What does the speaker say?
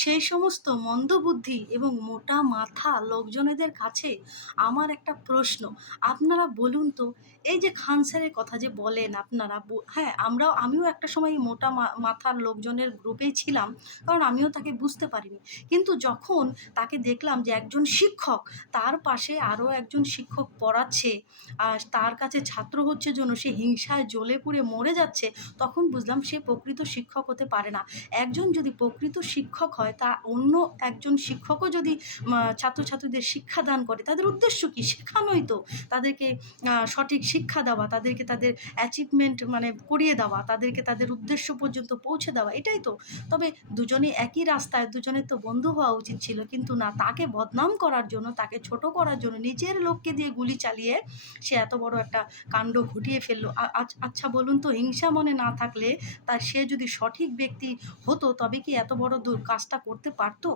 সেই সমস্ত মন্দবুদ্ধি এবং মোটা মাথা লোকজনেদের কাছে আমার একটা প্রশ্ন। আপনারা বলুন তো, এই যে খান স্যারের কথা যে বলেন আপনারা হ্যাঁ, আমিও একটা সময় এই মোটা মাথার লোকজনের গ্রুপেই ছিলাম। কারণ আমিও তাকে বুঝতে পারিনি। কিন্তু যখন তাকে দেখলাম যে একজন শিক্ষক, তার পাশে আরো একজন শিক্ষক পড়াচ্ছে, তার কাছে ছাত্র হচ্ছে জন্য সে হিংসায় জ্বলে পুড়ে মরে যাচ্ছে, তখন বুঝলাম সে প্রকৃত শিক্ষক হতে পারে না। একজন যদি প্রকৃত শিক্ষক হয়, তা অন্য একজন শিক্ষকও যদি ছাত্রছাত্রীদের শিক্ষাদান করে, তাদের উদ্দেশ্য কি? শেখানোই তো। তাদেরকে সঠিক শিক্ষা দেওয়া, তাদেরকে তাদের অ্যাচিভমেন্ট মানে করিয়ে দেওয়া, তাদেরকে তাদের উদ্দেশ্য পর্যন্ত পৌঁছে দেওয়া, এটাই তো। তবে দুজনেই একই রাস্তায়, দুজনের তো বন্ধু হওয়া উচিত ছিল। কিন্তু না, তাকে বদনাম করার জন্য, তাকে ছোট করার জন্য নিজের লোককে দিয়ে গুলি চালিয়ে সে এত বড় একটা কাণ্ড ঘটিয়ে ফেললো। আচ্ছা বলুন তো, হিংসা মনে না থাকলে সে যদি সঠিক ব্যক্তি হতো, তবে কি এত বড় কাজটা করতে পারতো?